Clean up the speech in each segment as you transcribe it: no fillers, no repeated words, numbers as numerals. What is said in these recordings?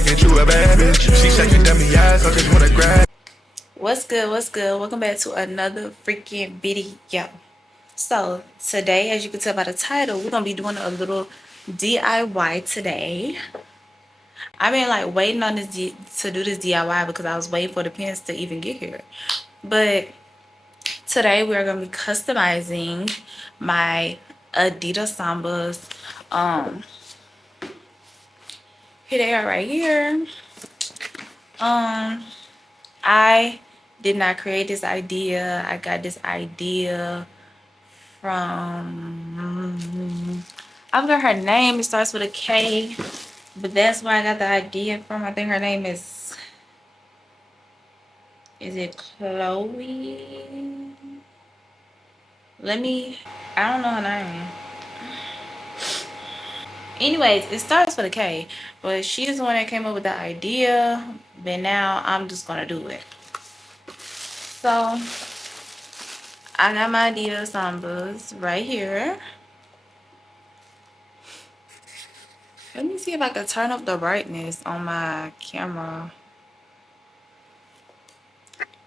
second, you a bad bitch. She second dummy ass, I just wanna grab. What's good? What's good? Welcome back to another freaking video. So today, as you can tell by the title, we're gonna be doing a little DIY today. I've been like waiting on this to do this DIY because I was waiting for the pins to even get here. But today we are gonna be customizing my ADIDAS Sambas. Here they are right here. I did not create this idea. I got this idea from, I forgot her name. It starts with a K, but that's where I got the idea from. I think her name is it Chloe? I don't know her name. Anyways, it starts with a K, but she's the one that came up with the idea, but now I'm just gonna do it. So I got my ADIDAS Sambas right here. Let me see if I can turn up the brightness on my camera.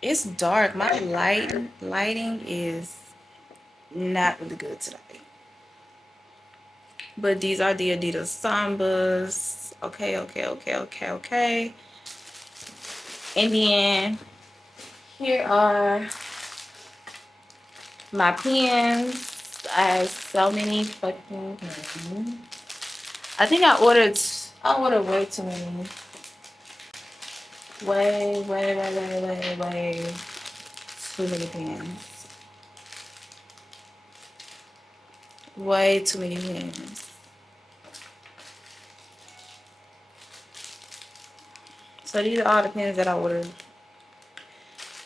It's dark. My lighting is not really good today. But these are the ADIDAS Sambas. Okay. And then here are my pins. I have so many fucking pins. I think I ordered way too many. Way too many pins. Way too many pins. So these are all the pins that I ordered.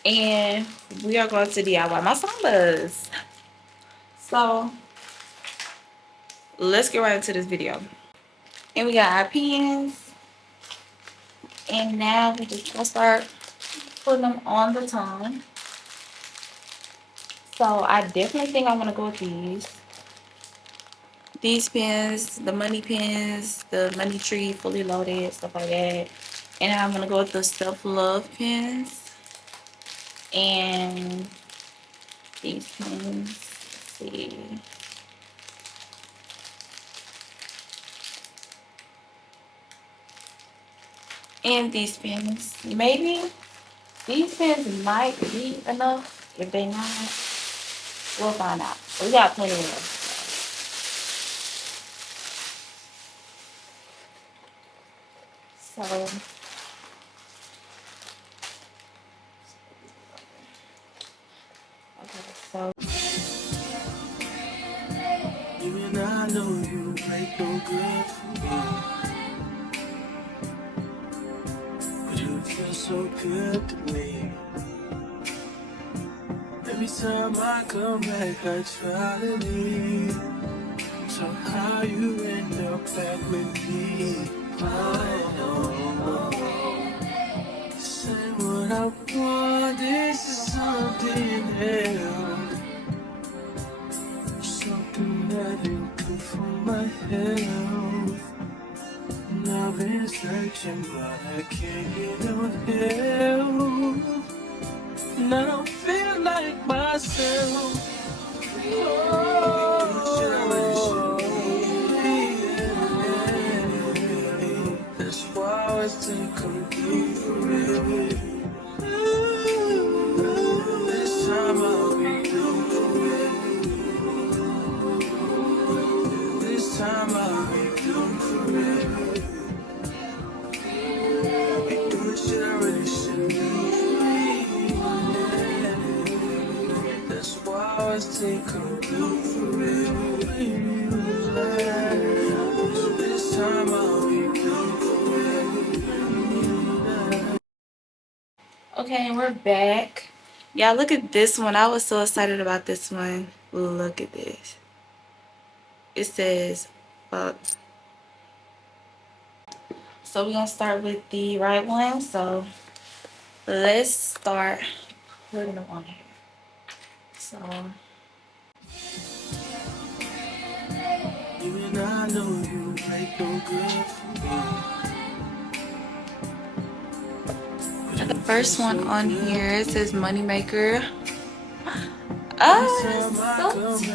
And we are going to DIY my Sambas. So let's get right into this video. And we got our pins. And now we just gonna start putting them on the tongue. So I definitely think I'm gonna go with these. These pins, the money pins, the money tree, fully loaded, stuff like that. And I'm gonna go with the self-love pins. And these pins, let's see. And these pins, maybe these pins might be enough. If they're not, we'll find out. We got plenty of them. So Even I know you ain't no good for me, but you feel so good to me. Every time I come back, I try to leave. So how you end up back with me? I know this ain't what I want. This is something else, something that ain't good for my health. And I've been searching, but I can't get no help. And I don't feel like myself. That's why I think I'm different. This time I'll be doing correct. This time I'll be doing correct. Ain't doing shit I really shouldn't do. That's why I think I'm good for real. This time I'll be good for real. okay, and we're back. Y'all, look at this one. I was so excited about this one. Look at this. It says fuck. So we're gonna start with the right one. So let's start putting them on here. So Even I know you ain't no good for me, First one on here, it says Moneymaker. So cute.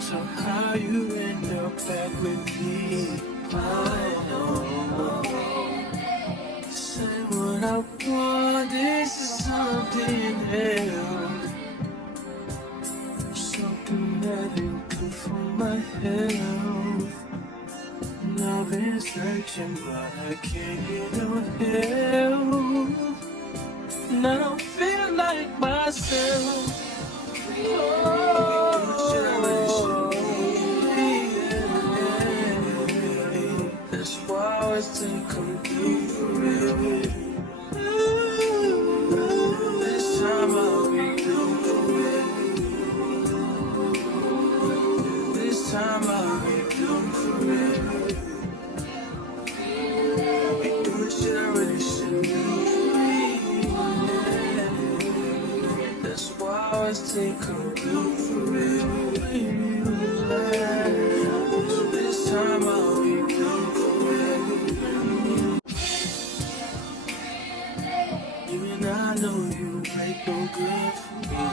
So how you end up back with me? Say what I want, this is something else. Something that ain't good for my health. And I've been searching, but I can't get no help. And I don't feel like myself. That's why I always think I'm due for it. This time I'll be due for it. This time I'll be due for it. Be doing shit I really shouldn't do. That's why I always think I'm due for it. This time I'll be due for it. Even I know you ain't no good for me,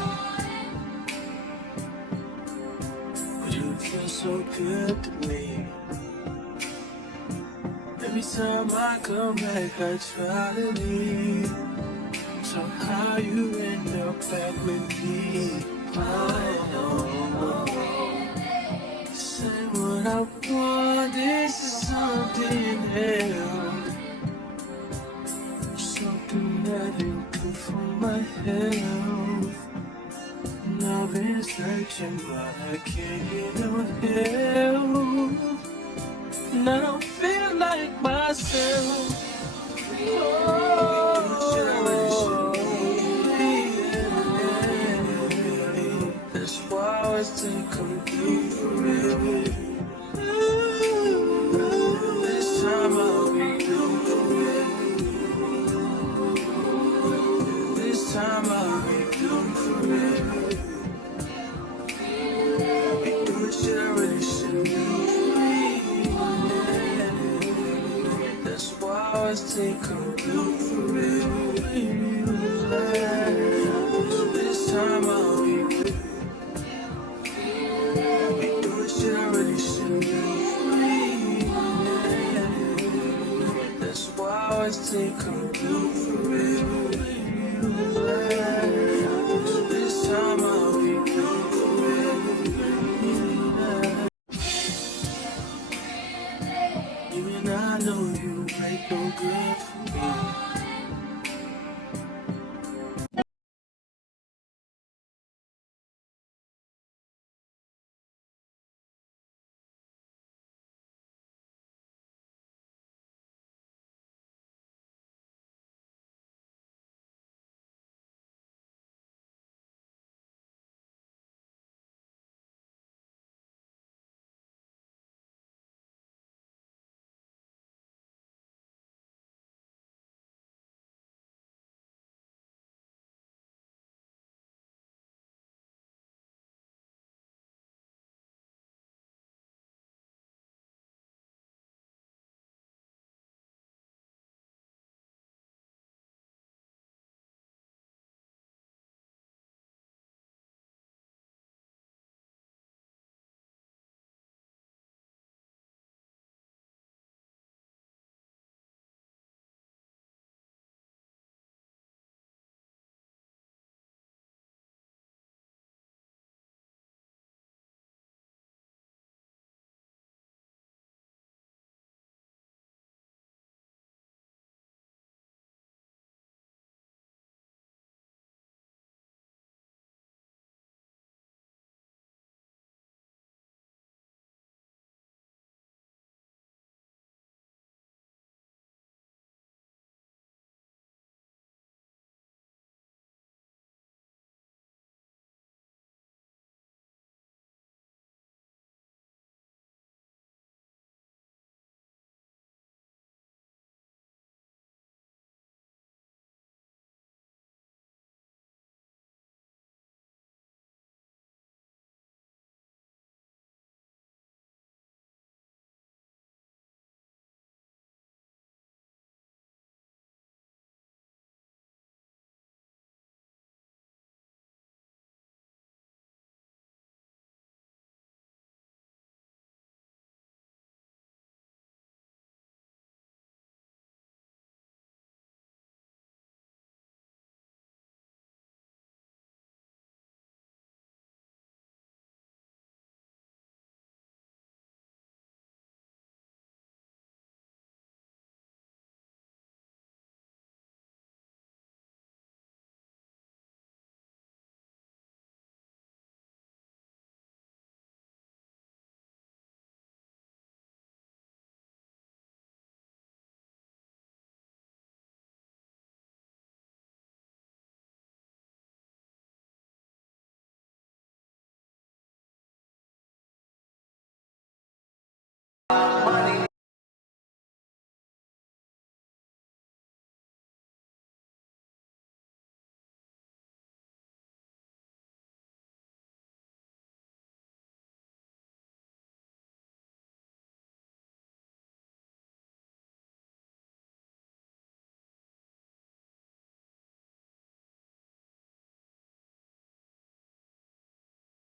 but you feel so good to me. Every time I come back, I try to leave. So how you end up back with me? I know. Say what I want, this is something else. Something that ain't good for my health. And I've been searching, but I can't get no help. And I don't feel like myself. That's why I always think I'm due for it. This time I'll be due for it. This time I'll be due for it. Be doing shit I really shouldn't do. That's why I always think I'm due for it. This time I'll be due. Be doing shit I really shouldn't do. That's why I always think I'm due for it. This time I'll be due for it. Even I know you ain't no good for me,